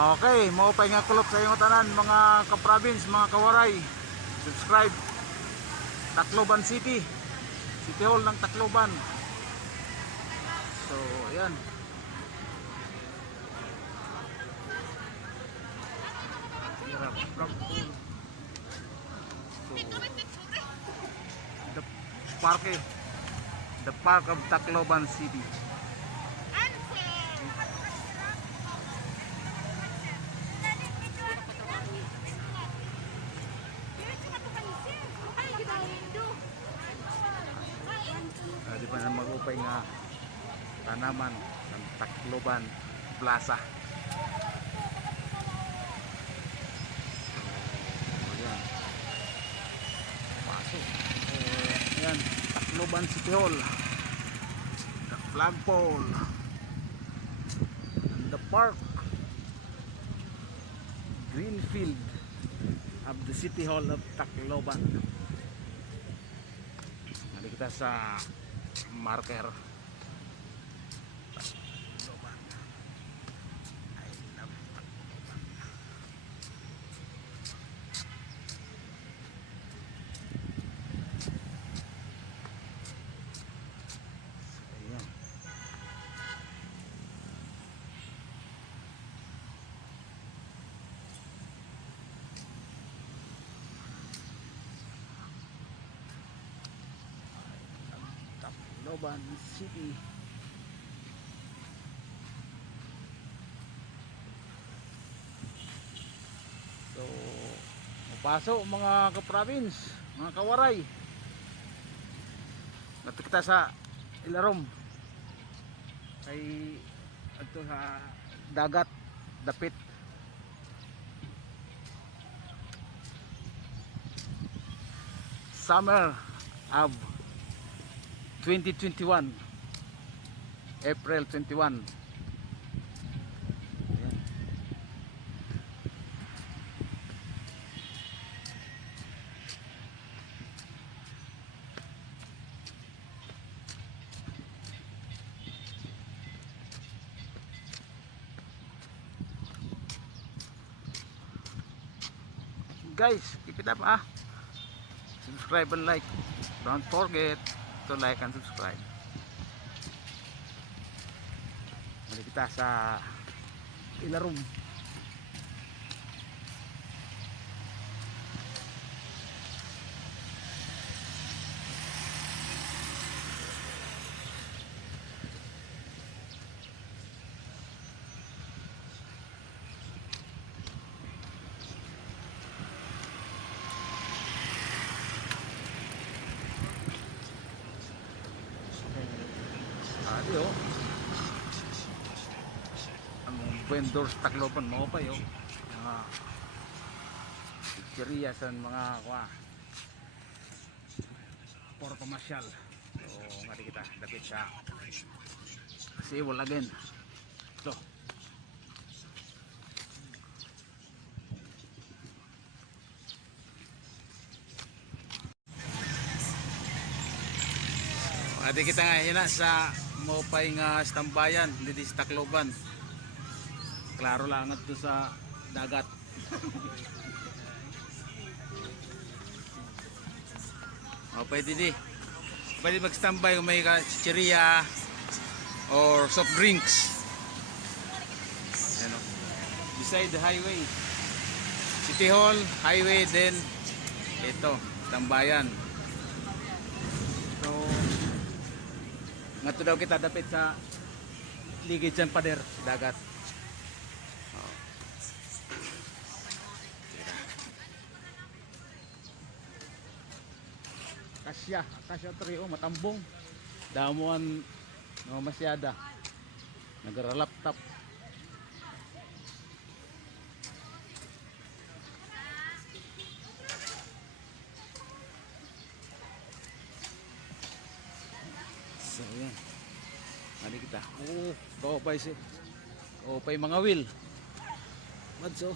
Okay, mo pa nga kulop sa iyong tanan mga ka-province, mga kawaray. Subscribe. Tacloban City. City Hall ng Tacloban. So, ayan. So, the park of Tacloban City. Di pa na mag-upay nga tanaman ng Tacloban Plaza. Ayan. Pasok. Ayan, Tacloban City Hall. The flagpole. And the park. Green field of the City Hall of Tacloban. Nandito kita sa marker Tacloban. I love Tacloban. Ayan. Tacloban City. So, mapasok mga ka-province, mga kawaray. Nato kita sa Ilarom. Ay ato sa dagat, dapit. Summer of 2021, April 21. Ayan. Guys, keep it up subscribe and like. Don't forget to like and subscribe. Mari kita sa Ilarom. Ayo. Ang vendors Tacloban mo pa yo. Mga pizzeria sa mga for commercial. So, mari kita dapit sa Seawall again. So, adi kita nga ina sa mopay nga stambayan dito sa Tacloban. Klaro lang ito sa dagat. Pwede di. Pwede mag-standby kung may chicheria or soft drinks. Ano? Beside the highway. City Hall, highway, then ito, stambayan. So, ngato daw kita dapit sa ligid dyan pader, dagat. Kasya trio, matambong. Damuan masyada. Nagra-laptop. So yan. Mari kita. Kaupay mga wheel. Madso.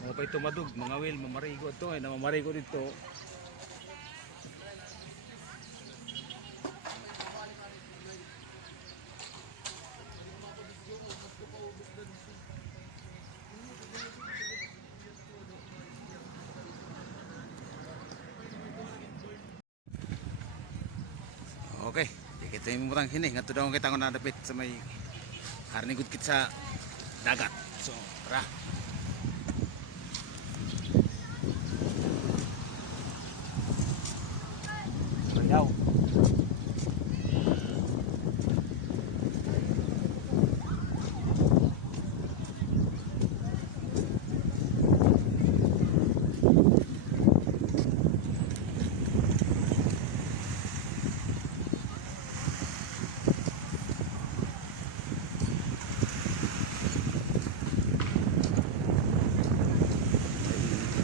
Kaupay tumadug mga wheel, mamarigo ito. Ay namamarigo dito. Okay, kita yung mutang hini. Nga to daw kita ko nadapit sa may karnigod kit sa dagat. So, tara. Ayaw.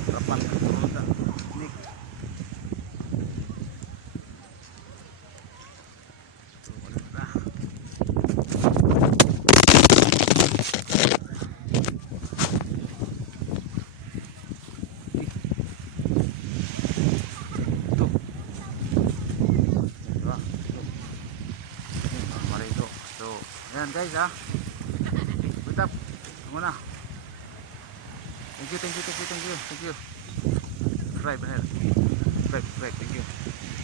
Rapan turun dah. Nik. Turun dah. Tuh. Wah. Mari itu. Tuh. Yan guys ah. Wait up. Muna. Thank you. Subscribe bener. Subscribe, thank you.